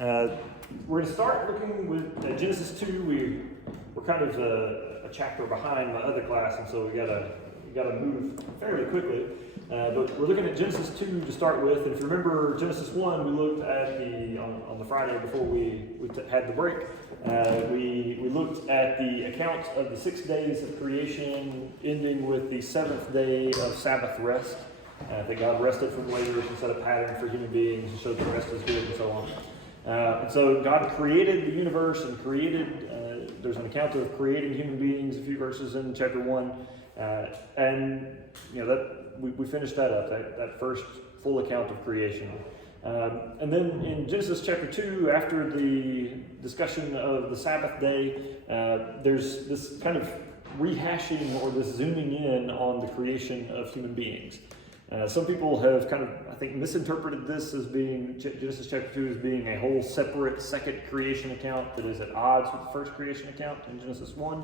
We're going to start looking with Genesis 2. We're kind of a chapter behind my other class, and so we gotta move fairly quickly. But we're looking at Genesis 2 to start with. And if you remember Genesis 1, we looked at on the Friday before we had the break. We looked at the account of the 6 days of creation, ending with the seventh day of Sabbath rest. That God rested from labor and set a pattern for human beings and showed that rest is good and so on. And so God created the universe and there's an account of creating human beings, a few verses in chapter 1. And we finished that up, that first full account of creation. And then in Genesis chapter 2, after the discussion of the Sabbath day, there's this kind of rehashing or this zooming in on the creation of human beings. Some people have kind of, I think, misinterpreted this as being, Genesis chapter 2 as being a whole separate second creation account that is at odds with the first creation account in Genesis 1.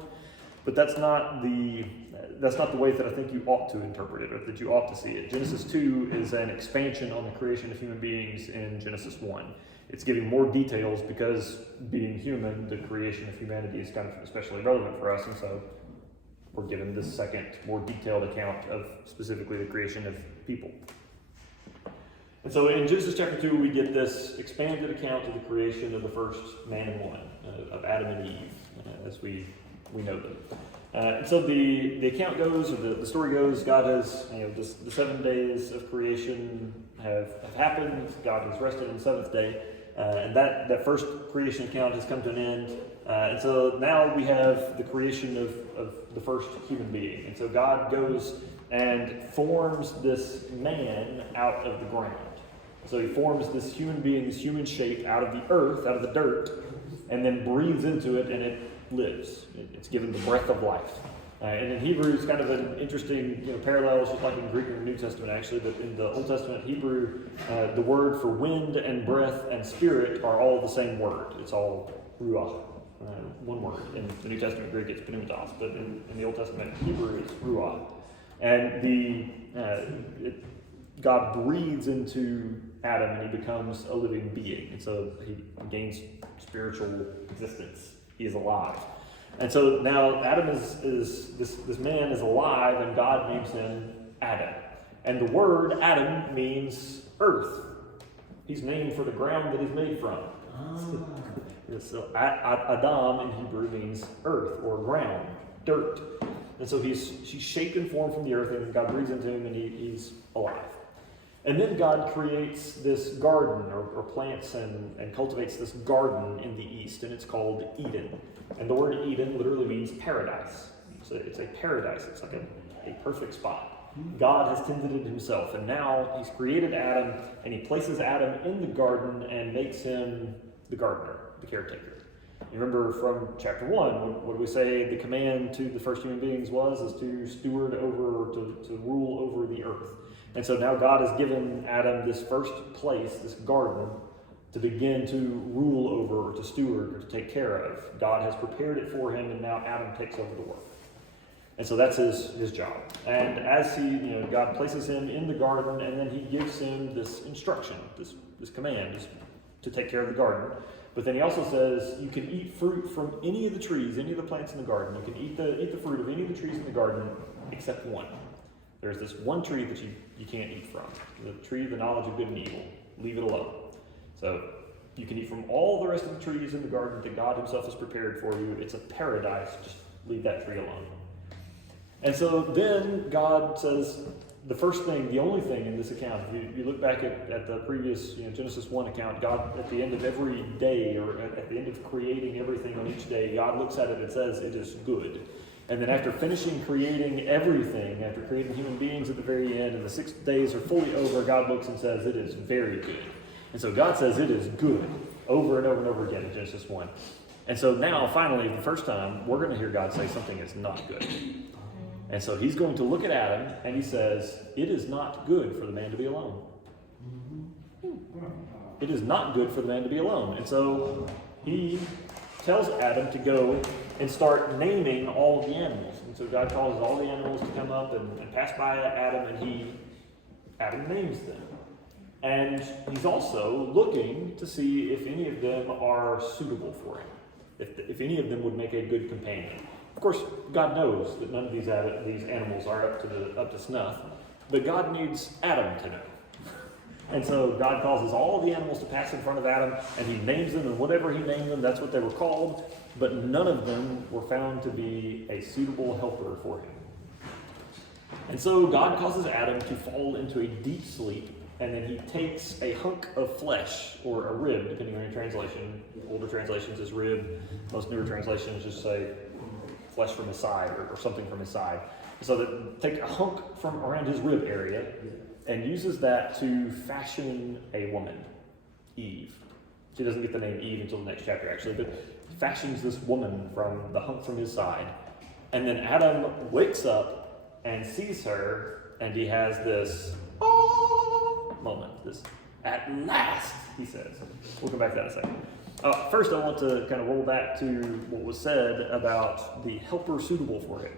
But that's not the way that I think you ought to interpret it, or that you ought to see it. Genesis 2 is an expansion on the creation of human beings in Genesis 1. It's giving more details because being human, the creation of humanity is kind of especially relevant for us, and so we're given this second, more detailed account of specifically the creation of people. And so in Genesis chapter 2, we get this expanded account of the creation of the first man and woman, of Adam and Eve, as we know them. And so the account goes, or the story goes, God has, the 7 days of creation have happened. God has rested on the seventh day. And that first creation account has come to an end. And so now we have the creation of the first human being. And so God goes and forms this man out of the ground. So he forms this human being, this human shape out of the earth, out of the dirt, and then breathes into it, and it lives. It's given the breath of life. And in Hebrew, it's kind of an interesting parallels, just like in Greek and the New Testament, actually. But in the Old Testament Hebrew, the word for wind and breath and spirit are all the same word. It's all ruach, one word. In the New Testament Greek, it's pneumatos, but in the Old Testament Hebrew, it's ruach. And God breathes into Adam, and he becomes a living being. And so he gains spiritual existence. He is alive. And so now Adam is this man is alive, and God names him Adam. And the word Adam means earth. He's named for the ground that he's made from. So Adam in Hebrew means earth or ground, dirt. And so he's shaped and formed from the earth, and God breathes into him, and he's alive. And then God creates this garden, or plants and cultivates this garden in the east, and it's called Eden. And the word Eden literally means paradise. So it's a paradise. It's like a perfect spot. God has tended it himself, and now he's created Adam, and he places Adam in the garden and makes him the gardener, the caretaker. You remember from chapter 1, what do we say the command to the first human beings is to steward over, to rule over the earth. And so now God has given Adam this first place, this garden, to begin to rule over, or to steward, or to take care of. God has prepared it for him, and now Adam takes over the work. And so that's his job. And as God places him in the garden, and then he gives him this instruction, this command to take care of the garden. But then he also says, you can eat fruit from any of the trees, any of the plants in the garden. You can eat the fruit of any of the trees in the garden, except one. There's this one tree that you can't eat from. The tree of the knowledge of good and evil. Leave it alone. So you can eat from all the rest of the trees in the garden that God himself has prepared for you. It's a paradise. Just leave that tree alone. And so then God says, the first thing, the only thing in this account, if you look back at the previous Genesis 1 account, God, at the end of every day, or at the end of creating everything on each day, God looks at it and says, it is good. And then after finishing creating everything, after creating human beings at the very end, and the 6 days are fully over, God looks and says, it is very good. And so God says it is good over and over and over again in Genesis 1. And so now, finally, the first time, we're going to hear God say something is not good. And so he's going to look at Adam, and he says, it is not good for the man to be alone. It is not good for the man to be alone. And so he tells Adam to go and start naming all of the animals. And so God causes all the animals to come up and pass by Adam, and Adam names them. And he's also looking to see if any of them are suitable for him, if any of them would make a good companion. Of course, God knows that none of these animals are up to snuff, but God needs Adam to know. And so God causes all the animals to pass in front of Adam, and he names them, and whatever he named them, that's what they were called, but none of them were found to be a suitable helper for him. And so God causes Adam to fall into a deep sleep, and then he takes a hunk of flesh, or a rib, depending on your translation. Older translations is rib. Most newer translations just say flesh from his side, or something from his side. So that take a hunk from around his rib area, and uses that to fashion a woman, Eve. She doesn't get the name Eve until the next chapter, actually, but fashions this woman from the hunk from his side. And then Adam wakes up and sees her, and he has this moment, this "at last," he says. We'll come back to that in a second. First, I want to kind of roll back to what was said about the helper suitable for him.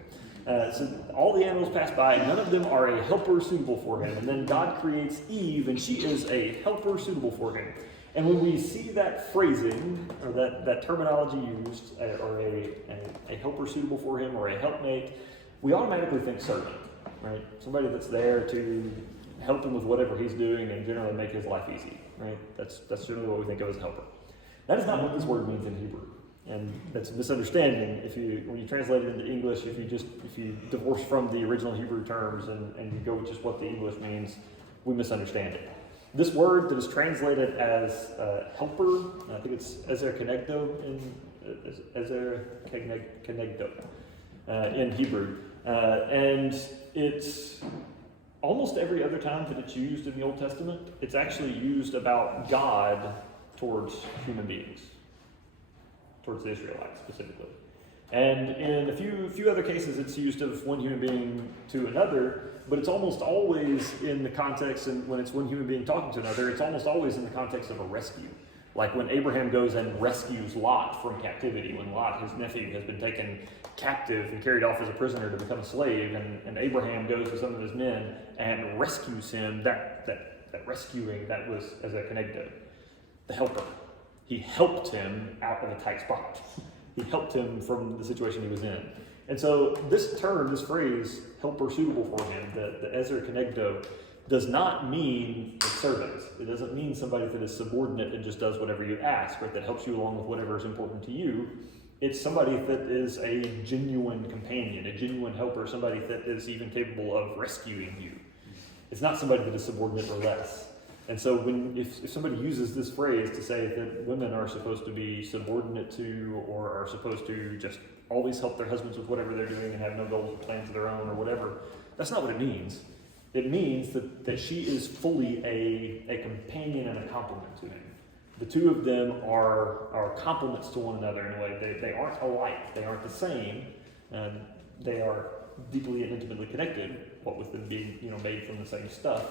So all the animals pass by, and none of them are a helper suitable for him. And then God creates Eve, and she is a helper suitable for him. And when we see that phrasing, or that terminology used, or a helper suitable for him, or a helpmate, we automatically think servant, right? Somebody that's there to help him with whatever he's doing and generally make his life easy, right? That's generally what we think of as a helper. That is not what this word means in Hebrew. And that's a misunderstanding when you translate it into English, if you divorce from the original Hebrew terms and you go with just what the English means, we misunderstand it. This word that is translated as helper, I think it's Ezer Kenegdo in Hebrew. And it's almost every other time that it's used in the Old Testament, it's actually used about God towards human beings. Towards the Israelites specifically. And in a few other cases, it's used of one human being to another, but it's almost always in the context, and when it's one human being talking to another, it's almost always in the context of a rescue. Like when Abraham goes and rescues Lot from captivity, when Lot, his nephew, has been taken captive and carried off as a prisoner to become a slave, and Abraham goes with some of his men and rescues him, that rescuing, that was as a Kenegdo, the helper. He helped him out of a tight spot. He helped him from the situation he was in. And so this term, this phrase, helper suitable for him, the Ezer Kenegdo, does not mean a servant. It doesn't mean somebody that is subordinate and just does whatever you ask, or that helps you along with whatever is important to you. It's somebody that is a genuine companion, a genuine helper, somebody that is even capable of rescuing you. It's not somebody that is subordinate or less. And so if somebody uses this phrase to say that women are supposed to be subordinate to, or are supposed to just always help their husbands with whatever they're doing and have no goals or plans of their own or whatever, that's not what it means. It means that she is fully a companion and a complement to him. The two of them are complements to one another in a way. They aren't alike. They aren't the same. They are deeply and intimately connected, what with them being made from the same stuff.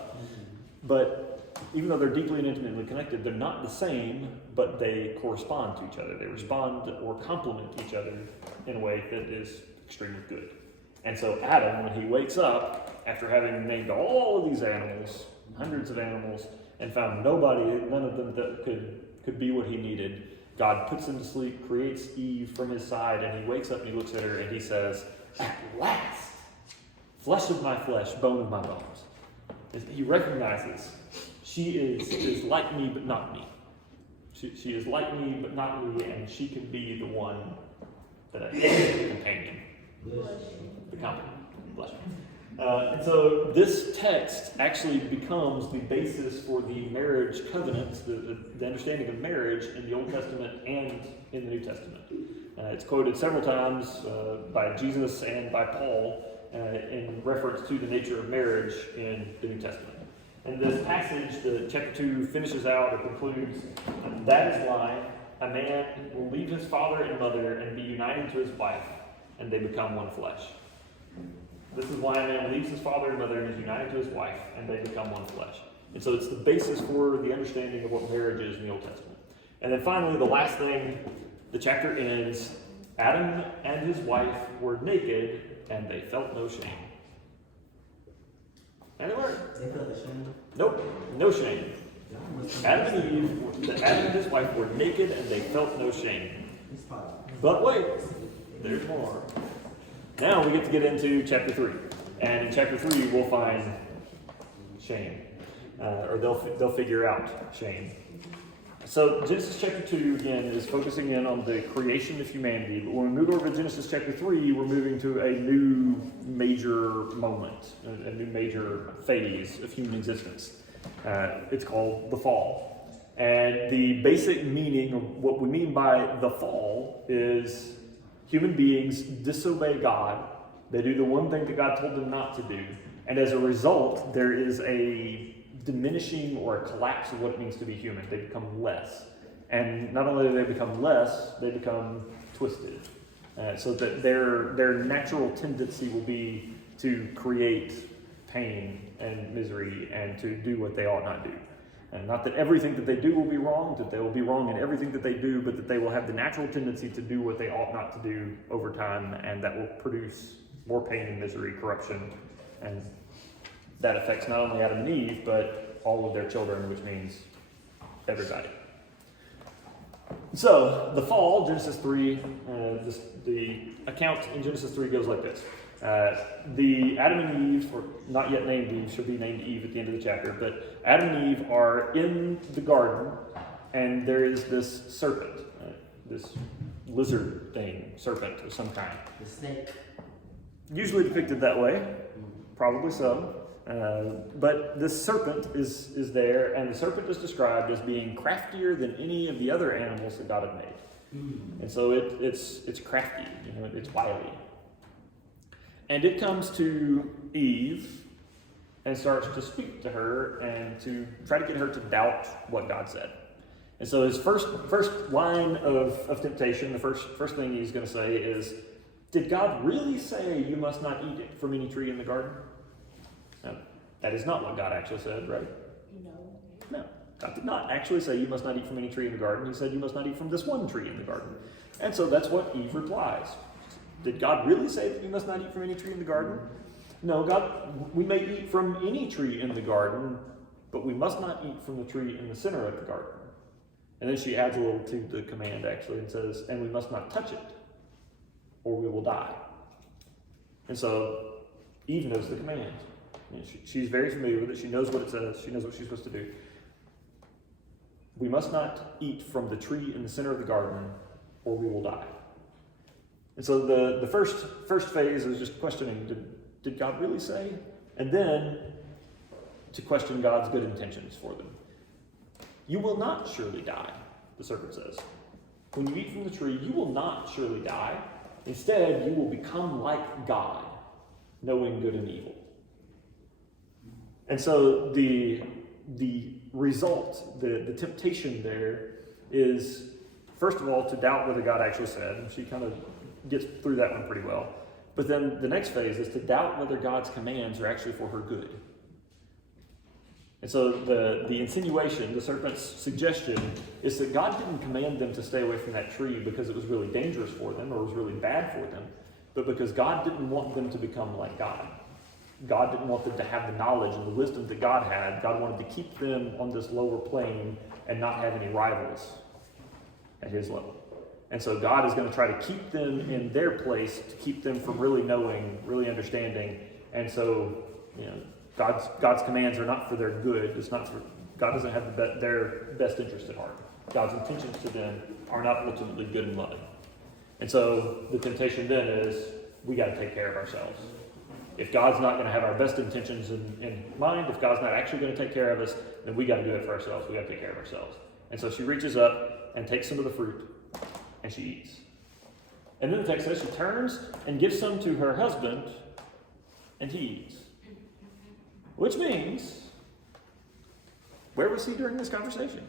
But even though they're deeply and intimately connected, they're not the same, but they correspond to each other. They respond or complement each other in a way that is extremely good. And so Adam, when he wakes up, after having named all of these animals, hundreds of animals, and found none of them that could be what he needed, God puts him to sleep, creates Eve from his side, and he wakes up and he looks at her and he says, "At last, flesh of my flesh, bone of my bones." He recognizes she is like me, but not me. She is like me, but not me, and she can be the one that I the companion, the company. Bless you. And so this text actually becomes the basis for the marriage covenants, the understanding of marriage in the Old Testament and in the New Testament. It's quoted several times by Jesus and by Paul in reference to the nature of marriage in the New Testament. And this passage, chapter 2, finishes out or concludes, "That is why a man will leave his father and mother and be united to his wife, and they become one flesh." This is why a man leaves his father and mother and is united to his wife, and they become one flesh. And so it's the basis for the understanding of what marriage is in the Old Testament. And then finally, the last thing, the chapter ends, Adam and his wife were naked, and they felt no shame. And they weren't. They felt ashamed? Nope, no shame. Adam and his wife were naked and they felt no shame. But wait, there's more. Now we get into chapter 3. And in chapter 3, we'll find shame. Or they'll figure out shame. So Genesis chapter 2, again, is focusing in on the creation of humanity. But when we move over to Genesis chapter 3, we're moving to a new major moment, a new major phase of human existence. It's called the fall. And the basic meaning of what we mean by the fall is human beings disobey God. They do the one thing that God told them not to do. And as a result, there is a diminishing or a collapse of what it means to be human. They become less. And not only do they become less, they become twisted. So that their natural tendency will be to create pain and misery and to do what they ought not do. And not that everything that they do will be wrong, that they will be wrong in everything that they do, but that they will have the natural tendency to do what they ought not to do over time, and that will produce more pain and misery, corruption, and that affects not only Adam and Eve, but all of their children, which means everybody. So, the fall, Genesis 3, the account in Genesis 3 goes like this. The Adam and Eve, or not yet named Eve, should be named Eve at the end of the chapter, but Adam and Eve are in the garden, and there is this serpent, this lizard thing, serpent of some kind. The snake. Usually depicted that way, probably so. But this serpent is there, and the serpent is described as being craftier than any of the other animals that God had made. And so it's crafty, it's wily. And it comes to Eve and starts to speak to her and to try to get her to doubt what God said. And so his first line of temptation, the first thing he's going to say is, did God really say you must not eat it from any tree in the garden? No, that is not what God actually said, right? No, God did not actually say you must not eat from any tree in the garden. He said you must not eat from this one tree in the garden. And so that's what Eve replies. Did God really say that you must not eat from any tree in the garden? No, God, we may eat from any tree in the garden, but we must not eat from the tree in the center of the garden. And then she adds a little to the command, actually, and says, and we must not touch it, or we will die. And so Eve knows the command. She's very familiar with it. She knows what it says. She knows what she's supposed to do. We must not eat from the tree in the center of the garden, or we will die. And so the first phase is just questioning, did God really say? And then to question God's good intentions for them. You will not surely die, the serpent says. When you eat from the tree, you will not surely die. Instead, you will become like God, knowing good and evil. And so the result, the temptation there is, first of all, to doubt whether God actually said, and she kind of gets through that one pretty well. But then the next phase is to doubt whether God's commands are actually for her good. And so the insinuation, the serpent's suggestion, is that God didn't command them to stay away from that tree because it was really dangerous for them or was really bad for them, but because God didn't want them to become like God. God didn't want them to have the knowledge and the wisdom that God had. God wanted to keep them on this lower plane and not have any rivals at his level. And so God is going to try to keep them in their place, to keep them from really knowing, really understanding. And so, God's commands are not for their good. It's not for, God doesn't have their best interest at heart. God's intentions to them are not ultimately good and loving. And so the temptation then is, we got to take care of ourselves. If God's not going to have our best intentions in mind, if God's not actually going to take care of us, then we got to do it for ourselves. We got to take care of ourselves. And so she reaches up and takes some of the fruit, and she eats. And then the text says she turns and gives some to her husband, and he eats. Which means, where was he during this conversation?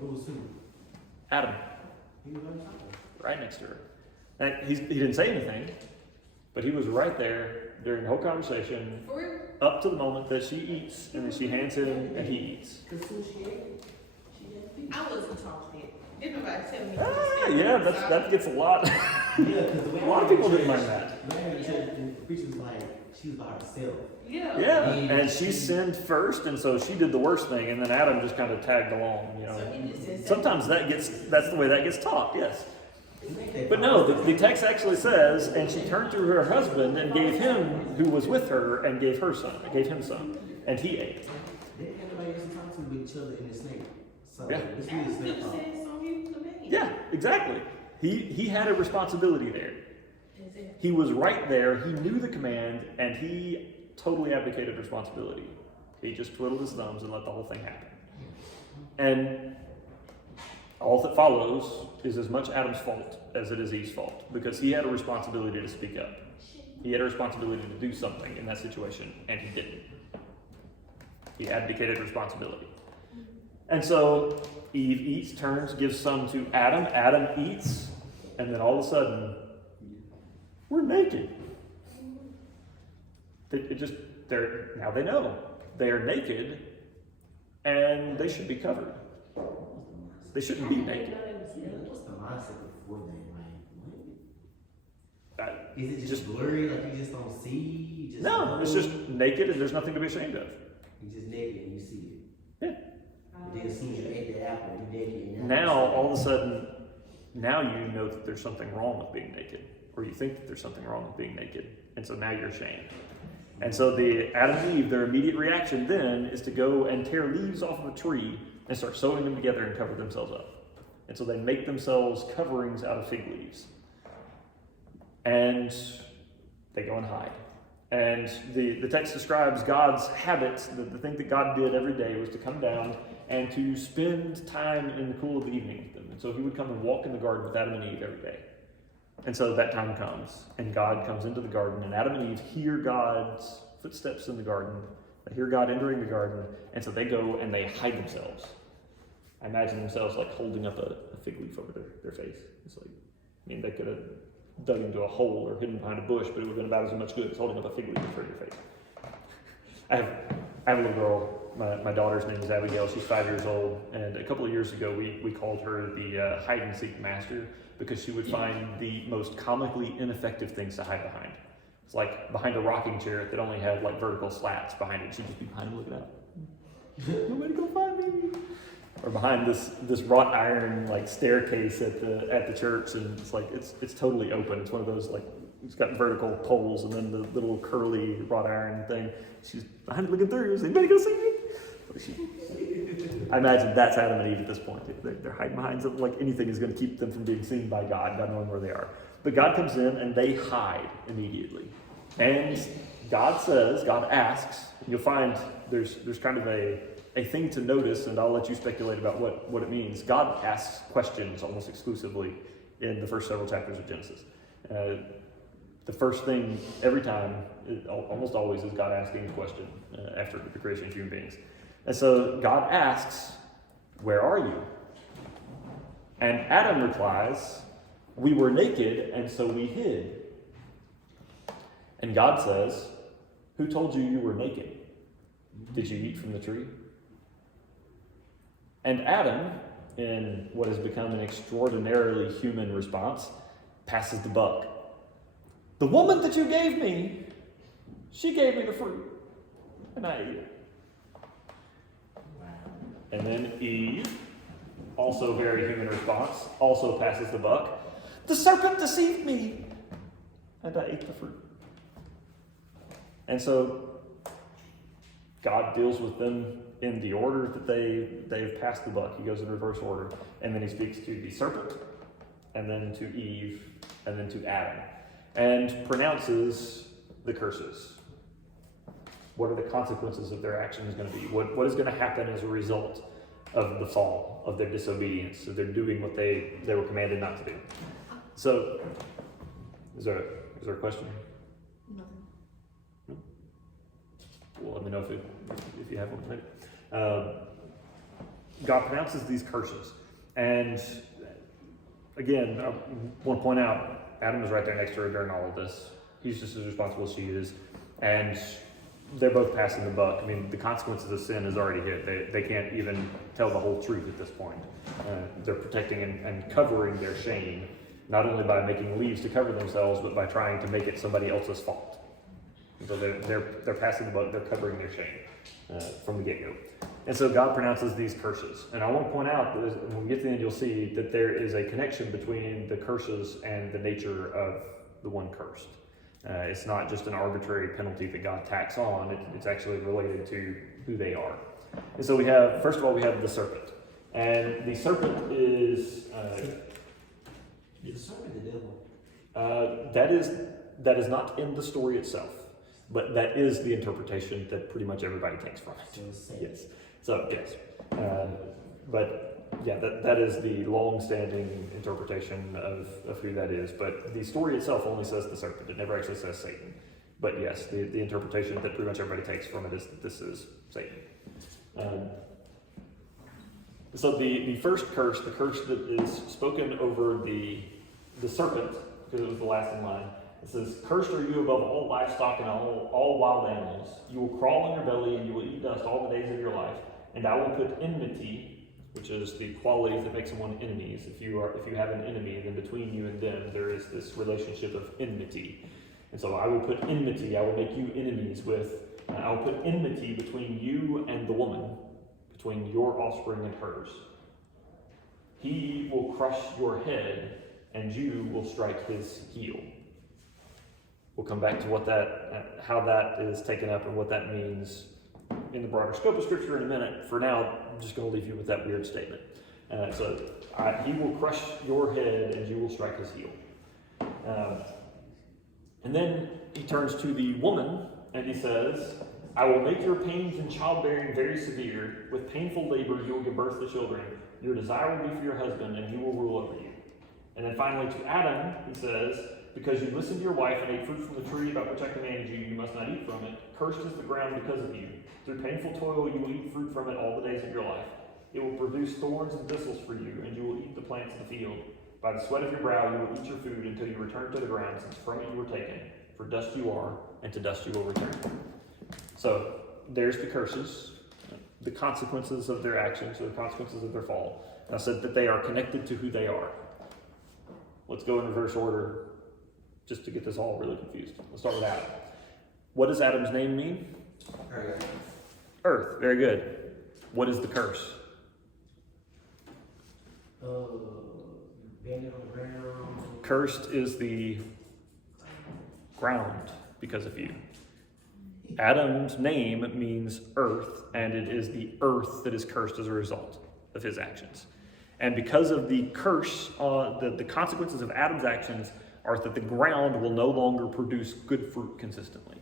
Who was who? Adam. He was on top. Right next to her. And he didn't say anything, but he was right there during the whole conversation, up to the moment that she eats, and then she hands him, and he eats. Because who she ate? I wasn't talking it. Didn't nobody tell me. That gets a lot. Yeah, because the way A lot of people didn't mind that. The way the preacher's like, she was by herself. Yeah. Yeah, and she sinned first, and so she did the worst thing, and then Adam just kind of tagged along, you know. So he just said Sometimes that's the way that gets taught, yes. Isn't that But no, the text actually says, and she turned to her husband and gave him, who was with her, and gave him some, and he ate. They didn't have nobody else to talk to but each other in the snake. So Yeah. this Adam is could snake have talk. said so he was the man. Yeah, exactly. He had a responsibility there. Is it? He was right there, he knew the command, and he totally abdicated responsibility. He just twiddled his thumbs and let the whole thing happen. And all that follows is as much Adam's fault as it is Eve's fault, because he had a responsibility to speak up. He had a responsibility to do something in that situation, and he didn't. He abdicated responsibility. And so Eve eats, turns, gives some to Adam. Adam eats, and then all of a sudden, we're naked. Now they know they are naked, and they should be covered. They shouldn't be naked. What's the mindset before that? Like, Uh, is it just blurry? Like you just don't see? You just No, it's just naked, and there's nothing to be ashamed of. you just naked and you see it. Yeah. But then as soon as you ate the apple, you naked. And Now, all of a sudden, now you know that there's something wrong with being naked, or you think that there's something wrong with being naked, and so now you're ashamed. And so the Adam and Eve, their immediate reaction then is to go and tear leaves off of a tree and start sewing them together and cover themselves up. And so they make themselves coverings out of fig leaves. And they go and hide. And the text describes God's habits, the thing that God did every day was to come down and to spend time in the cool of the evening with them. And so he would come and walk in the garden with Adam and Eve every day. And so that time comes, and God comes into the garden, and Adam and Eve hear God's footsteps in the garden. They hear God entering the garden, and so they go and they hide themselves. I imagine themselves like holding up a fig leaf over their face. It's like, they could have dug into a hole or hidden behind a bush, but it would have been about as much good as holding up a fig leaf in front of your face. I have a little girl. My daughter's name is Abigail. She's 5 years old, and a couple of years ago we called her the hide and seek master, because she would find the most comically ineffective things to hide behind. It's like behind a rocking chair that only had like vertical slats behind it. She'd just be behind it looking out. Nobody go find me. Or behind this wrought iron like staircase at the church, and it's like it's totally open. It's one of those like it's got vertical poles and then the little curly wrought iron thing. She's behind it looking through. Is anybody gonna see me? I imagine that's Adam and Eve at this point. They're hiding behind something like anything is going to keep them from being seen by God knowing where they are. But God comes in and they hide immediately. And God asks, you'll find there's kind of a thing to notice, and I'll let you speculate about what it means. God asks questions almost exclusively in the first several chapters of Genesis. The first thing every time, almost always, is God asking a question after the creation of human beings. And so God asks, "Where are you?" And Adam replies, "We were naked, and so we hid." And God says, "Who told you you were naked? Did you eat from the tree?" And Adam, in what has become an extraordinarily human response, passes the buck. "The woman that you gave me, she gave me the fruit, and I ate it." And then Eve, also very human response, also passes the buck. "The serpent deceived me, and I ate the fruit." And so God deals with them in the order that they've passed the buck. He goes in reverse order, and then he speaks to the serpent, and then to Eve, and then to Adam, and pronounces the curses. What are the consequences of their actions going to be? What is going to happen as a result of the fall, of their disobedience, of their doing what they were commanded not to do? So, is there a question? Nothing. Well, let me know if you have one. Maybe. God pronounces these curses, and again, I want to point out, Adam is right there next to her during all of this. He's just as responsible as she is, and they're both passing the buck. I mean, the consequences of sin is already hit. They can't even tell the whole truth at this point. They're protecting and covering their shame, not only by making leaves to cover themselves, but by trying to make it somebody else's fault. So they're passing the buck, they're covering their shame from the get-go. And so God pronounces these curses. And I want to point out that when we get to the end, you'll see that there is a connection between the curses and the nature of the one cursed. It's not just an arbitrary penalty that God tacks on, it's actually related to who they are. And so we have, first of all, we have the serpent. And the serpent is... The serpent, the devil. that is not in the story itself, but that is the interpretation that pretty much everybody takes from it. So it's Satan. Yes. So, yes. But yeah, that is the long-standing interpretation of who that is. But the story itself only says the serpent. It never actually says Satan. But yes, the interpretation that pretty much everybody takes from it is that this is Satan. So the first curse, the curse that is spoken over the serpent, because it was the last in line, it says, "Cursed are you above all livestock and all wild animals. You will crawl on your belly and you will eat dust all the days of your life. And I will put enmity," which is the qualities that make someone enemies. If you have an enemy, then between you and them there is this relationship of enmity. And so I will put enmity, I will make you enemies I will put enmity between you and the woman, between your offspring and hers. He will crush your head, and you will strike his heel. We'll come back to how that is taken up and what that means in the broader scope of Scripture in a minute. For now, I'm just going to leave you with that weird statement. He will crush your head, and you will strike his heel. And then he turns to the woman, and he says, "I will make your pains in childbearing very severe. With painful labor you will give birth to children. Your desire will be for your husband, and he will rule over you." And then finally to Adam, he says, "Because you listened to your wife and ate fruit from the tree about which I commanded you, you must not eat from it. Cursed is the ground because of you. Through painful toil you will eat fruit from it all the days of your life. It will produce thorns and thistles for you, and you will eat the plants of the field. By the sweat of your brow you will eat your food until you return to the ground, since from it you were taken. For dust you are, and to dust you will return." So there's the curses, the consequences of their actions, or the consequences of their fall. And I said that they are connected to who they are. Let's go in reverse order, just to get this all really confused. Let's start with Adam. What does Adam's name mean? Earth. Earth. Very good. What is the curse? Being on the ground. Cursed is the ground because of you. Adam's name means earth, and it is the earth that is cursed as a result of his actions. And because of the curse, the consequences of Adam's actions are that the ground will no longer produce good fruit consistently.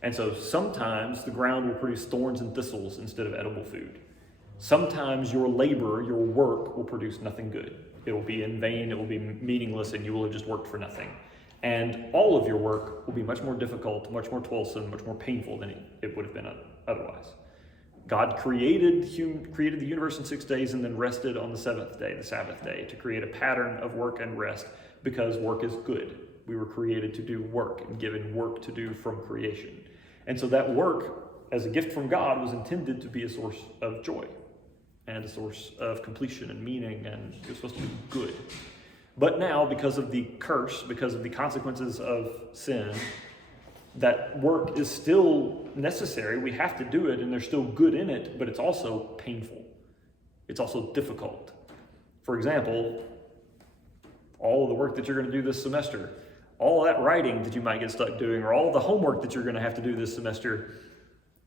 And so sometimes the ground will produce thorns and thistles instead of edible food. Sometimes your labor, your work, will produce nothing good. It will be in vain, it will be meaningless, and you will have just worked for nothing. And all of your work will be much more difficult, much more toilsome, much more painful than it would have been otherwise. God created the universe in 6 days and then rested on the seventh day, the Sabbath day, to create a pattern of work and rest, because work is good. We were created to do work and given work to do from creation. And so that work, as a gift from God, was intended to be a source of joy and a source of completion and meaning, and it was supposed to be good. But now, because of the curse, because of the consequences of sin, that work is still necessary. We have to do it, and there's still good in it, but it's also painful. It's also difficult. For example, all of the work that you're going to do this semester, all of that writing that you might get stuck doing, or all of the homework that you're going to have to do this semester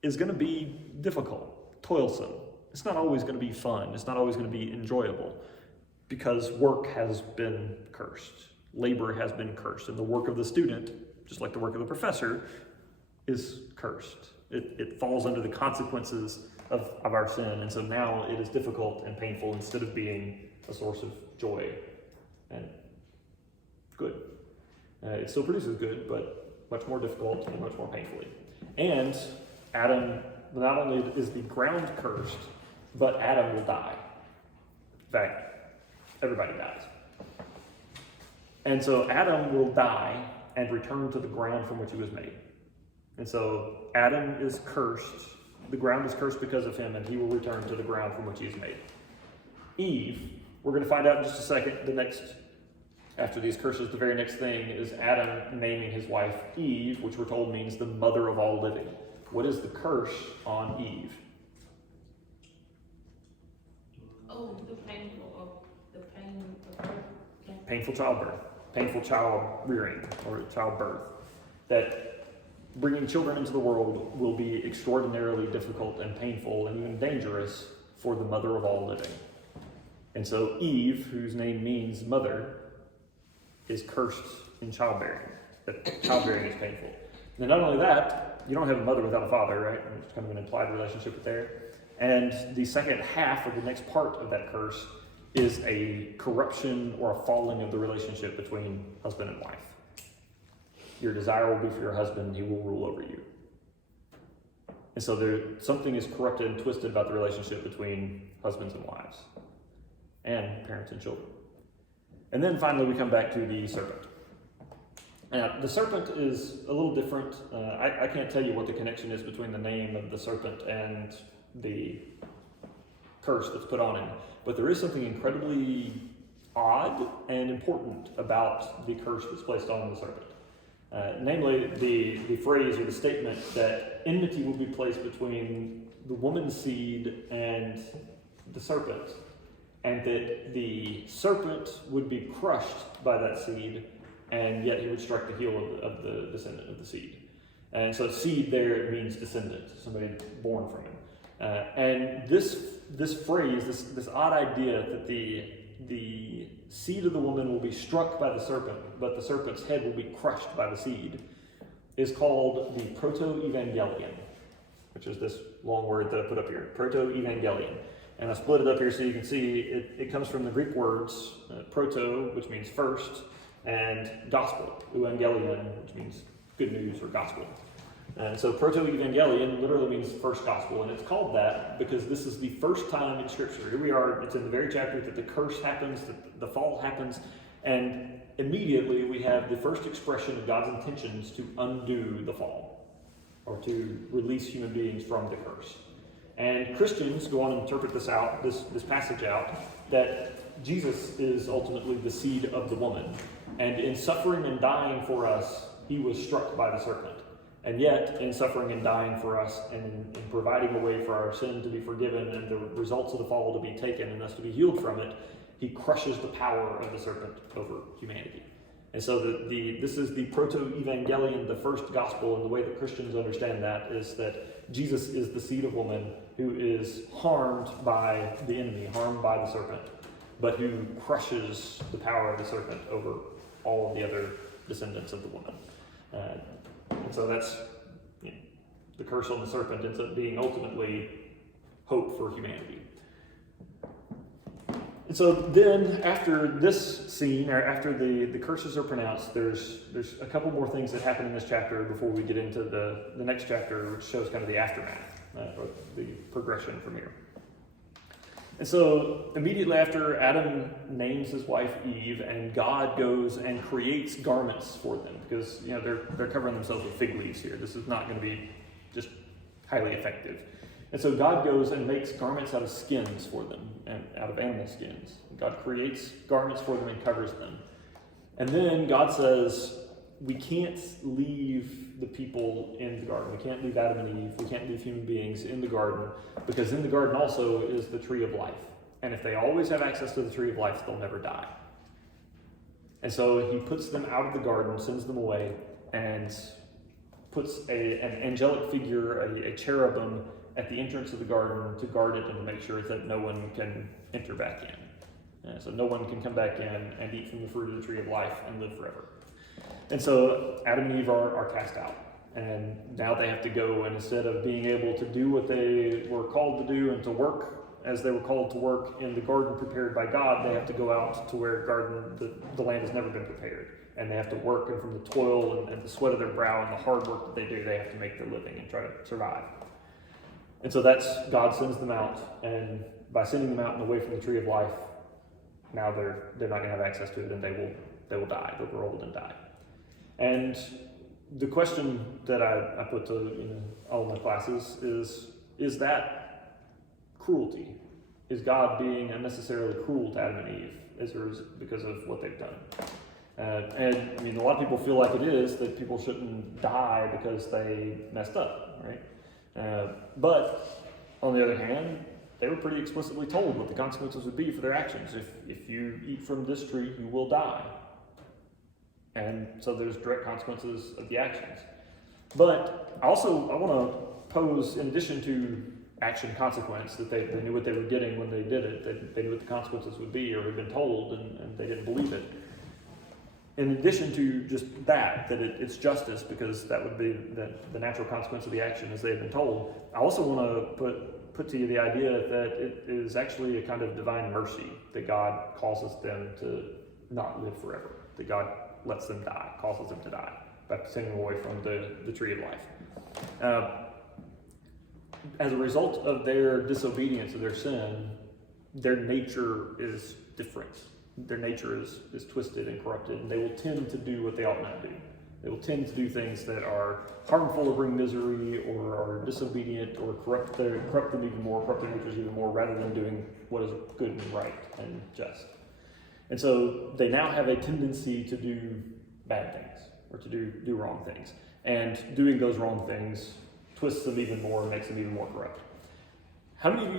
is going to be difficult, toilsome. It's not always going to be fun. It's not always going to be enjoyable, because work has been cursed. Labor has been cursed. And the work of the student, just like the work of the professor, is cursed. It falls under the consequences of our sin. And so now it is difficult and painful instead of being a source of joy and good. It still produces good, but much more difficult and much more painfully. And Adam, not only is the ground cursed, but Adam will die. In fact, everybody dies. And so Adam will die and return to the ground from which he was made. And so Adam is cursed. The ground is cursed because of him, and he will return to the ground from which he is made. Eve, we're going to find out in just a second, the next After these curses, the very next thing is Adam naming his wife Eve, which we're told means the mother of all living. What is the curse on Eve? Oh, the painful of birth. Painful childbirth, painful child rearing or childbirth. That bringing children into the world will be extraordinarily difficult and painful and even dangerous for the mother of all living. And so Eve, whose name means mother, is cursed in childbearing. That childbearing is painful. And not only that, you don't have a mother without a father, right? There's kind of an implied relationship there. And the second half of the next part of that curse is a corruption or a falling of the relationship between husband and wife. Your desire will be for your husband, he will rule over you. And so something is corrupted and twisted about the relationship between husbands and wives, and parents and children. And then finally we come back to the serpent. Now, the serpent is a little different. I can't tell you what the connection is between the name of the serpent and the curse that's put on him, but there is something incredibly odd and important about the curse that's placed on the serpent. Namely, the phrase or the statement that enmity will be placed between the woman's seed and the serpent, and that the serpent would be crushed by that seed, and yet he would strike the heel of the descendant of the seed. And so seed there means descendant, somebody born from him. And this phrase, this odd idea that the seed of the woman will be struck by the serpent, but the serpent's head will be crushed by the seed, is called the proto-evangelion, which is this long word that I put up here, proto-evangelion. And I split it up here so you can see it comes from the Greek words proto, which means first, and gospel, evangelion, which means good news or gospel. And so proto-evangelion literally means first gospel, and it's called that because this is the first time in Scripture. Here we are, it's in the very chapter that the curse happens, that the fall happens, and immediately we have the first expression of God's intentions to undo the fall, or to release human beings from the curse. And Christians go on and interpret this out, this passage out, that Jesus is ultimately the seed of the woman, and in suffering and dying for us, he was struck by the serpent. And yet, in suffering and dying for us, and in providing a way for our sin to be forgiven and the results of the fall to be taken and us to be healed from it, he crushes the power of the serpent over humanity. And so this is the proto-evangelion, the first gospel, and the way that Christians understand that is that Jesus is the seed of woman who is harmed by the enemy, harmed by the serpent, but who crushes the power of the serpent over all of the other descendants of the woman. And so that's, the curse on the serpent ends up being ultimately hope for humanity. And so then after this scene, or after the curses are pronounced, there's a couple more things that happen in this chapter before we get into the next chapter, which shows kind of the aftermath, or the progression from here. And so immediately after, Adam names his wife Eve, and God goes and creates garments for them because they're covering themselves with fig leaves here. This is not going to be just highly effective. And so God goes and makes garments out of skins for them, and out of animal skins. God creates garments for them and covers them. And then God says, we can't leave the people in the garden. We can't leave Adam and Eve. We can't leave human beings in the garden, because in the garden also is the tree of life. And if they always have access to the tree of life, they'll never die. And so he puts them out of the garden, sends them away, and puts an angelic figure, a cherubim, at the entrance of the garden to guard it and to make sure that no one can enter back in. So no one can come back in and eat from the fruit of the tree of life and live forever. And so Adam and Eve are cast out. And now they have to go, and instead of being able to do what they were called to do and to work as they were called to work in the garden prepared by God, they have to go out to where the land has never been prepared. And they have to work, and from the toil and the sweat of their brow and the hard work that they do, they have to make their living and try to survive. And so God sends them out, and by sending them out and away from the tree of life, now they're not going to have access to it, and they will die. They'll grow old and die. And the question that I put to all my classes is that cruelty? is God being unnecessarily cruel to Adam and Eve because of what they've done? And I mean, a lot of people feel like it is, that people shouldn't die because they messed up, right? But on the other hand, they were pretty explicitly told what the consequences would be for their actions. If you eat from this tree, you will die. And so there's direct consequences of the actions. But I want to pose, in addition to action consequence, that they knew what they were getting when they did it, they knew what the consequences would be, or had been told, and they didn't believe it. In addition to just that it's justice, because that would be the natural consequence of the action as they've been told, I also want to put to you the idea that it is actually a kind of divine mercy that God causes them to not live forever, that God lets them die, causes them to die by sending them away from the tree of life. As a result of their disobedience, of their sin, their nature is different. Their nature is twisted and corrupted, and they will tend to do what they ought not do. They will tend to do things that are harmful or bring misery, or are disobedient, or corrupt them even more, corrupt their natures even more, rather than doing what is good and right and just. And so they now have a tendency to do bad things, or to do wrong things. And doing those wrong things twists them even more and makes them even more corrupt. How many of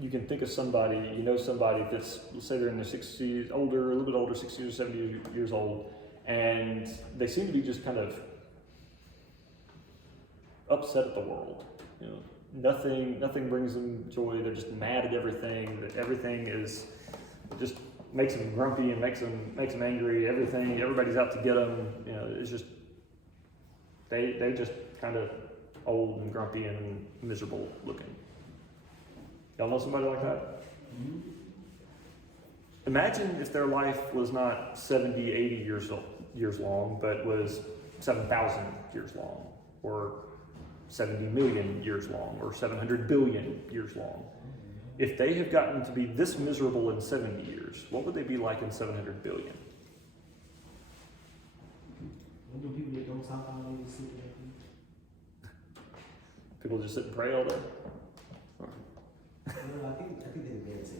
you can think of somebody, somebody that's, let's say they're in their 60s, a little bit older, 60 or 70 years old, and they seem to be just kind of upset at the world. Nothing brings them joy. They're just mad at everything. That everything is just makes them grumpy and makes them angry. Everybody's out to get them. It's just they just kind of old and grumpy and miserable looking. Y'all know somebody like that? Mm-hmm. Imagine if their life was not 70, 80 years long, but was 7,000 years long, or 70 million years long, or 700 billion years long. If they have gotten to be this miserable in 70 years, what would they be like in 700 billion? What do people that don't talk all day sit there? People just sit and pray all day? I think they're better to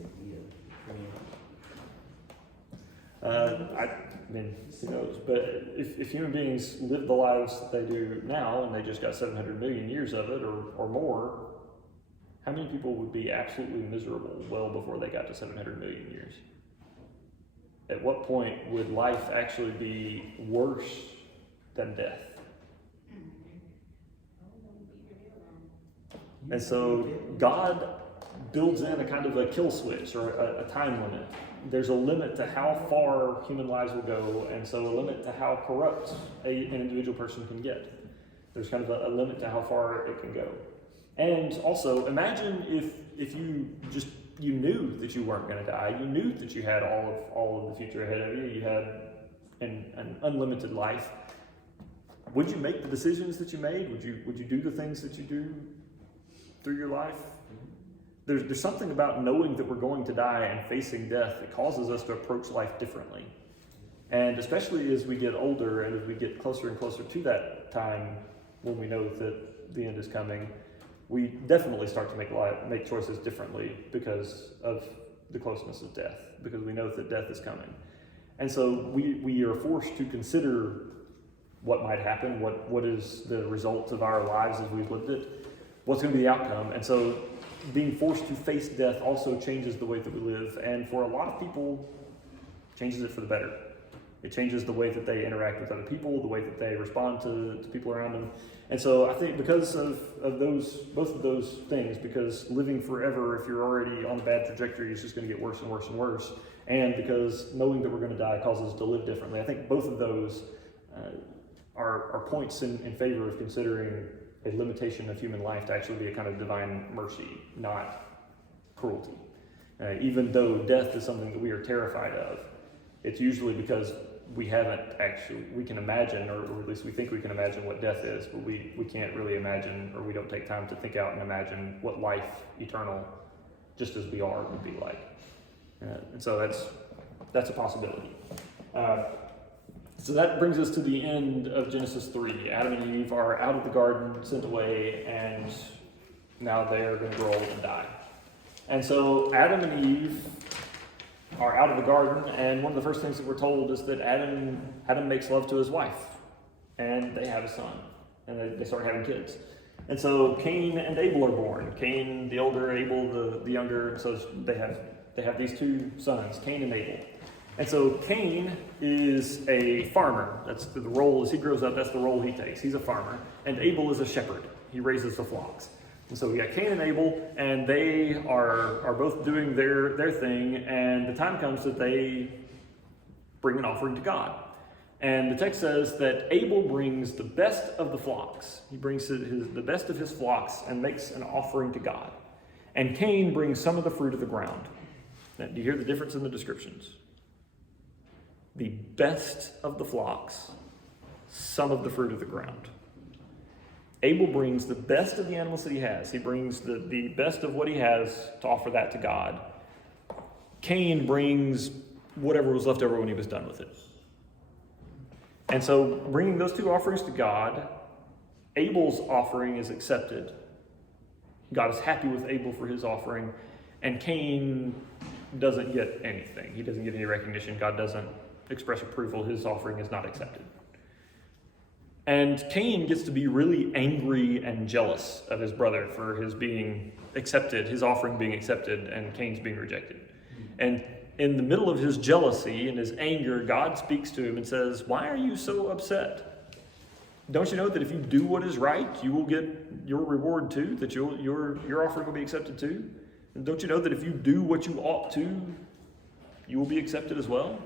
I mean, who knows? But if human beings live the lives that they do now, and they just got 700 million years of it, or more, how many people would be absolutely miserable well before they got to 700 million years? At what point would life actually be worse than death? And so God builds in a kind of a kill switch, or a time limit. There's a limit to how far human lives will go, and so a limit to how corrupt an individual person can get. There's kind of a limit to how far it can go. And also, imagine if you knew that you weren't going to die, you knew that you had all of the future ahead of you, you had an unlimited life. Would you make the decisions that you made? Would you do the things that you do through your life? There's something about knowing that we're going to die and facing death that causes us to approach life differently. And especially as we get older and as we get closer and closer to that time when we know that the end is coming, we definitely start to make choices differently because of the closeness of death, because we know that death is coming. And so we are forced to consider what might happen, what is the result of our lives as we've lived it, what's going to be the outcome. And so being forced to face death also changes the way that we live, and for a lot of people, changes it for the better. It changes the way that they interact with other people, the way that they respond to people around them. And so I think because of both of those things, because living forever, if you're already on a bad trajectory, is just going to get worse and worse and worse, and because knowing that we're going to die causes us to live differently, I think both of those are points in favor of considering a limitation of human life to actually be a kind of divine mercy, not cruelty. Even though death is something that we are terrified of, it's usually because we can imagine, or at least we think we can imagine what death is, but we can't really imagine, or we don't take time to think out and imagine what life eternal, just as we are, would be like. And so that's a possibility. So that brings us to the end of Genesis 3. Adam and Eve are out of the garden, sent away, and now they are going to grow old and die. And so Adam and Eve are out of the garden, and one of the first things that we're told is that Adam makes love to his wife, and they have a son, and they start having kids. And so Cain and Abel are born. Cain, the older, Abel, the younger. So they have these two sons, Cain and Abel. And so Cain is a farmer. That's the role as he grows up. That's the role he takes. He's a farmer, and Abel is a shepherd. He raises the flocks. And so we got Cain and Abel, and they are both doing their thing. And the time comes that they bring an offering to God. And the text says that Abel brings the best of the flocks. He brings the best of his flocks and makes an offering to God. And Cain brings some of the fruit of the ground. Now, do you hear the difference in the descriptions? The best of the flocks, some of the fruit of the ground. Abel brings the best of the animals that he has. He brings the best of what he has to offer that to God. Cain brings whatever was left over when he was done with it. And so bringing those two offerings to God, Abel's offering is accepted. God is happy with Abel for his offering, and Cain doesn't get anything. He doesn't get any recognition. God doesn't express approval. His offering is not accepted. And Cain gets to be really angry and jealous of his brother for his being accepted, his offering being accepted, and Cain's being rejected. And in the middle of his jealousy and his anger, God speaks to him and says, "Why are you so upset? Don't you know that if you do what is right, you will get your reward too, that your offering will be accepted too? And don't you know that if you do what you ought to, you will be accepted as well?"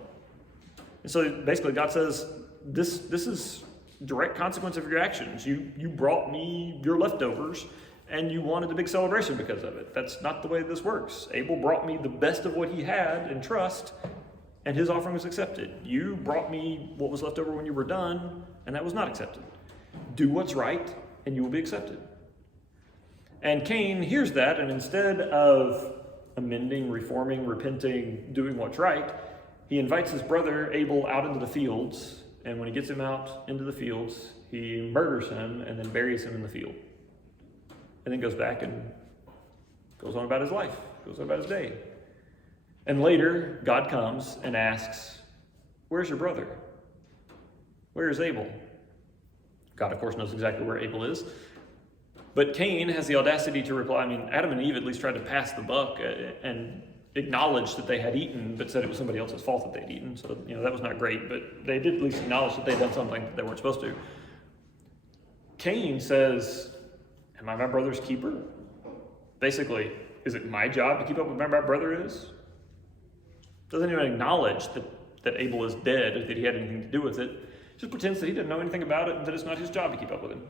And so basically God says, this is direct consequence of your actions. You brought me your leftovers, and you wanted a big celebration because of it. That's not the way this works. Abel brought me the best of what he had in trust, and his offering was accepted. You brought me what was left over when you were done, and that was not accepted. Do what's right, and you will be accepted. And Cain hears that, and instead of amending, reforming, repenting, doing what's right, he invites his brother Abel out into the fields, and when he gets him out into the fields, he murders him and then buries him in the field. And then goes back and goes on about his life, goes on about his day. And later, God comes and asks, "Where's your brother? Where is Abel?" God, of course, knows exactly where Abel is. But Cain has the audacity to reply. I mean, Adam and Eve at least tried to pass the buck and acknowledge that they had eaten, but said it was somebody else's fault that they'd eaten. So, that was not great, but they did at least acknowledge that they'd done something that they weren't supposed to. Cain says, "Am I my brother's keeper?" Basically, is it my job to keep up with where my brother is? Doesn't even acknowledge that Abel is dead, or that he had anything to do with it. Just pretends that he didn't know anything about it and that it's not his job to keep up with him.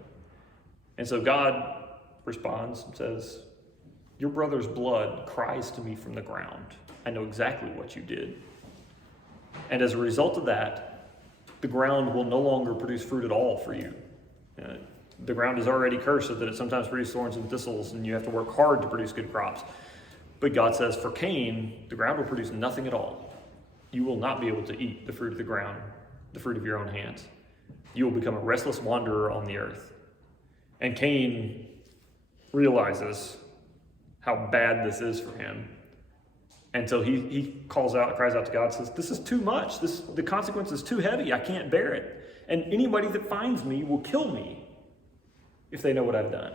And so God responds and says, "Your brother's blood cries to me from the ground. I know exactly what you did. And as a result of that, the ground will no longer produce fruit at all for you. The ground is already cursed so that it sometimes produces thorns and thistles, and you have to work hard to produce good crops." But God says, for Cain, the ground will produce nothing at all. You will not be able to eat the fruit of the ground, the fruit of your own hands. You will become a restless wanderer on the earth. And Cain realizes how bad this is for him. And so he cries out to God, and says, "This is too much. The consequence is too heavy. I can't bear it. And anybody that finds me will kill me if they know what I've done."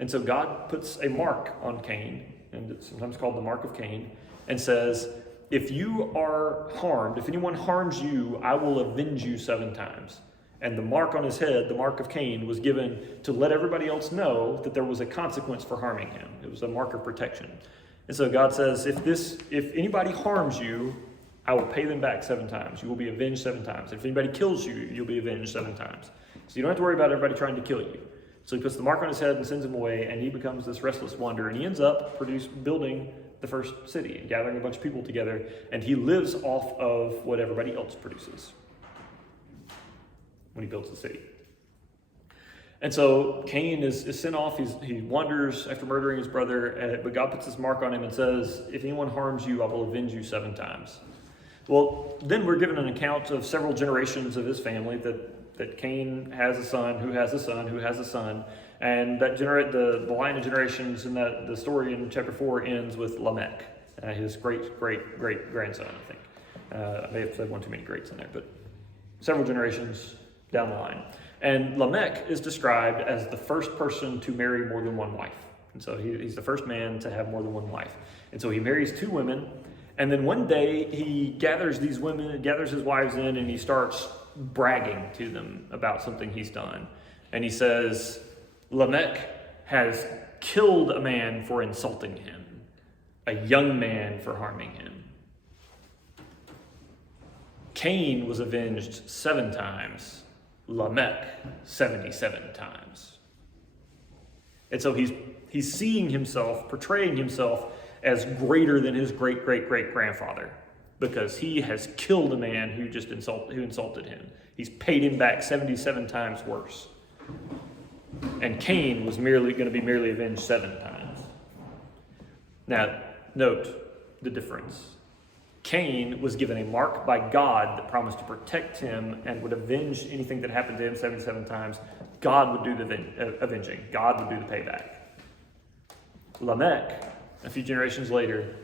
And so God puts a mark on Cain, and it's sometimes called the mark of Cain, and says, "If you are harmed, if anyone harms you, I will avenge you 7 times. And the mark on his head, the mark of Cain, was given to let everybody else know that there was a consequence for harming him. It was a mark of protection. And so God says, if anybody harms you, I will pay them back 7 times. You will be avenged 7 times. If anybody kills you, you'll be avenged 7 times. So you don't have to worry about everybody trying to kill you." So he puts the mark on his head and sends him away, and he becomes this restless wanderer. And he ends up building the first city and gathering a bunch of people together, and he lives off of what everybody else produces when he builds the city. And so Cain is sent off. He wanders after murdering his brother, but God puts his mark on him and says, "If anyone harms you, I will avenge you 7 times." Well, then we're given an account of several generations of his family, that Cain has a son, who has a son, who has a son. And that the line of generations in the story in chapter 4 ends with Lamech, his great-great-great-grandson, I think. I may have said one too many greats in there, but several generations down the line. And Lamech is described as the first person to marry more than one wife. And so he's the first man to have more than one wife. And so he marries 2 women, and then one day he gathers these women, gathers his wives in, and he starts bragging to them about something he's done. And he says, Lamech has killed a man for insulting him, a young man for harming him. Cain was avenged 7 times, Lamech 77 times. And so he's seeing himself, portraying himself as greater than his great-great-great-grandfather, because he has killed a man who insulted him. He's paid him back 77 times worse. And Cain was going to be merely avenged 7 times. Now, note the difference. Cain was given a mark by God that promised to protect him and would avenge anything that happened to him 77 times. God would do the avenging. God would do the payback. Lamech, a few generations later,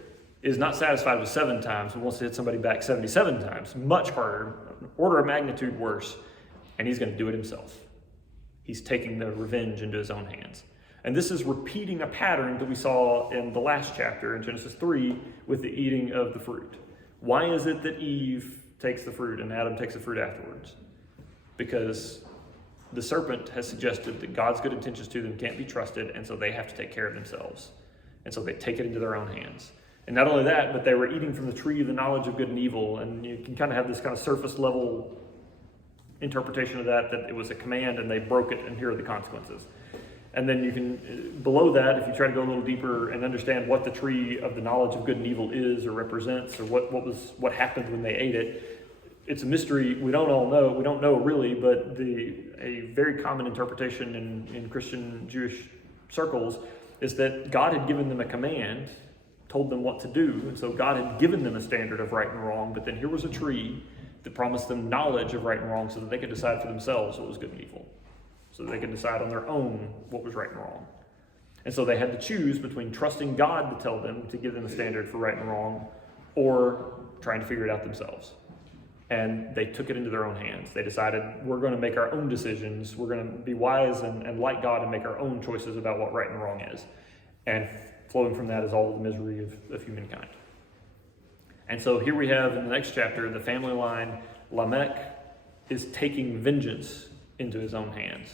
is not satisfied with 7 times, but wants to hit somebody back 77 times. Much harder, order of magnitude worse, and he's going to do it himself. He's taking the revenge into his own hands. And this is repeating a pattern that we saw in the last chapter in Genesis 3 with the eating of the fruit. Why is it that Eve takes the fruit and Adam takes the fruit afterwards? Because the serpent has suggested that God's good intentions to them can't be trusted, and so they have to take care of themselves. And so they take it into their own hands. And not only that, but they were eating from the tree of the knowledge of good and evil. And you can kind of have this kind of surface level interpretation of that it was a command and they broke it and here are the consequences. And then you can, below that, if you try to go a little deeper and understand what the tree of the knowledge of good and evil is or represents, or what happened when they ate it, it's a mystery. We don't know really, but a very common interpretation in Christian Jewish circles is that God had given them a command, told them what to do, and so God had given them a standard of right and wrong, but then here was a tree that promised them knowledge of right and wrong so that they could decide for themselves what was good and evil, so that they could decide on their own what was right and wrong. And so they had to choose between trusting God to tell them, to give them a standard for right and wrong, or trying to figure it out themselves. And they took it into their own hands. They decided, we're going to make our own decisions. We're going to be wise and like God and make our own choices about what right and wrong is. And flowing from that is all the misery of humankind. And so here we have in the next chapter, the family line, Lamech is taking vengeance into his own hands.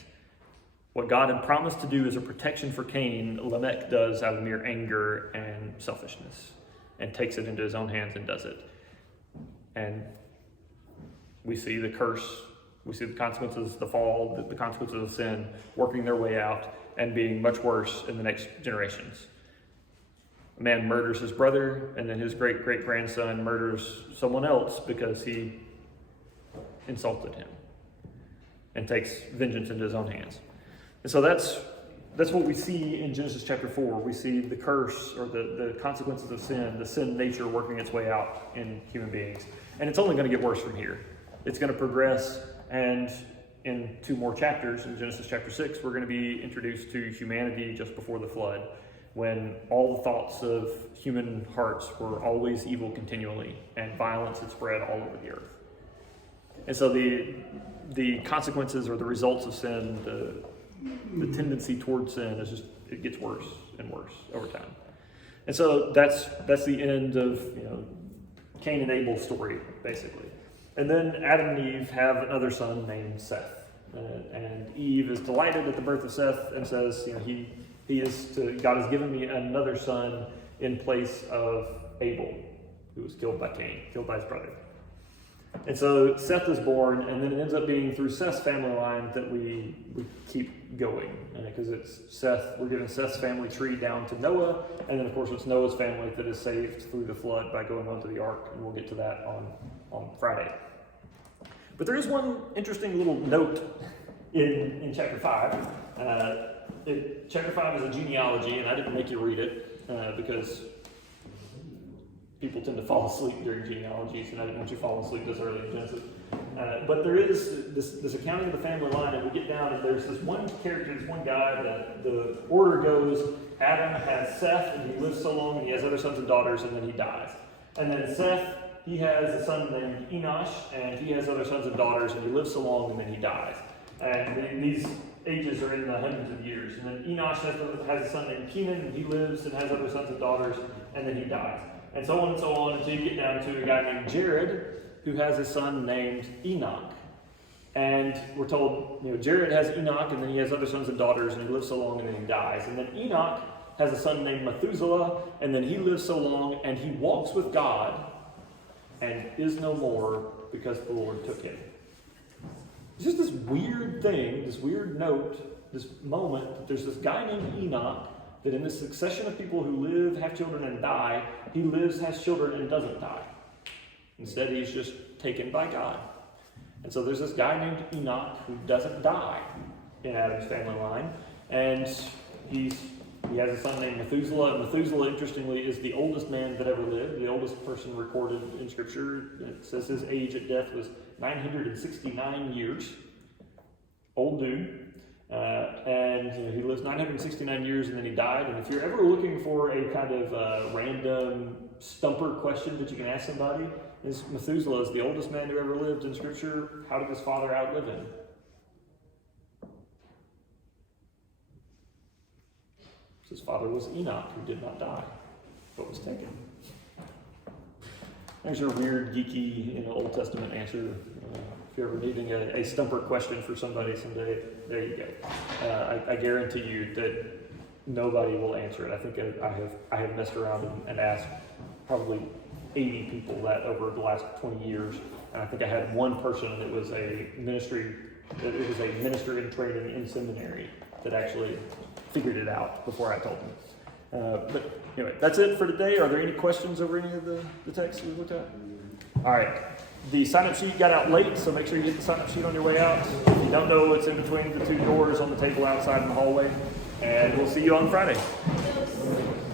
What God had promised to do as a protection for Cain, Lamech does out of mere anger and selfishness, and takes it into his own hands and does it. And we see the curse, we see the consequences, the fall, the consequences of sin working their way out and being much worse in the next generations. A man murders his brother, and then his great-great-grandson murders someone else because he insulted him and takes vengeance into his own hands. And so that's what we see in Genesis chapter 4. We see the curse or the consequences of sin, the sin nature working its way out in human beings. And it's only going to get worse from here. It's going to progress, and in 2 more chapters, in Genesis chapter 6, we're going to be introduced to humanity just before the flood, when all the thoughts of human hearts were always evil continually, and violence had spread all over the earth. And so the consequences or the results of sin, the tendency towards sin is it gets worse and worse over time. And so that's the end of Cain and Abel's story, basically. And then Adam and Eve have another son named Seth. And Eve is delighted at the birth of Seth and says, God has given me another son in place of Abel, who was killed by Cain, killed by his brother. And so Seth is born, and then it ends up being through Seth's family line that we keep going. Because it's Seth, we're given Seth's family tree down to Noah, and then of course it's Noah's family that is saved through the flood by going onto the ark, and we'll get to that on Friday. But there is one interesting little note in chapter 5. Chapter 5 is a genealogy, and I didn't make you read it because people tend to fall asleep during genealogies, and I didn't want you falling asleep this early in Genesis. But there is this accounting of the family line, and we get down, and there's this one character, this one guy, that the order goes, Adam has Seth, and he lives so long, and he has other sons and daughters, and then he dies. And then Seth, he has a son named Enosh, and he has other sons and daughters, and he lives so long, and then he dies. And these ages are in the hundreds of years. And then Enosh has a son named Kenan, and he lives and has other sons and daughters, and then he dies. And so on until you get down to a guy named Jared, who has a son named Enoch. And we're told, Jared has Enoch, and then he has other sons and daughters, and he lives so long, and then he dies. And then Enoch has a son named Methuselah, and then he lives so long, and he walks with God, and is no more, because the Lord took him. It's just this weird thing, this weird note, this moment, that there's this guy named Enoch, that in this succession of people who live, have children, and die, he lives, has children, and doesn't die. Instead, he's just taken by God. And so there's this guy named Enoch who doesn't die in Adam's family line. And he has a son named Methuselah. And Methuselah, interestingly, is the oldest man that ever lived, the oldest person recorded in Scripture. It says his age at death was 969 years. Old dude. And he lives 969 years, and then he died. And if you're ever looking for a kind of random stumper question that you can ask somebody, Methuselah is the oldest man who ever lived in Scripture. How did his father outlive him? His father was Enoch, who did not die, but was taken. There's your weird, geeky, Old Testament answer. If you're ever needing a stumper question for somebody someday, there you go. I guarantee you that nobody will answer it. I think I have messed around and asked probably 80 people that over the last 20 years, and I think I had one person that was a minister in training in seminary that actually figured it out before I told them. But anyway, that's it for today. Are there any questions over any of the texts we looked at? All right. The sign-up sheet got out late, so make sure you get the sign-up sheet on your way out. If you don't know what's in between the two doors on the table outside in the hallway, and we'll see you on Friday.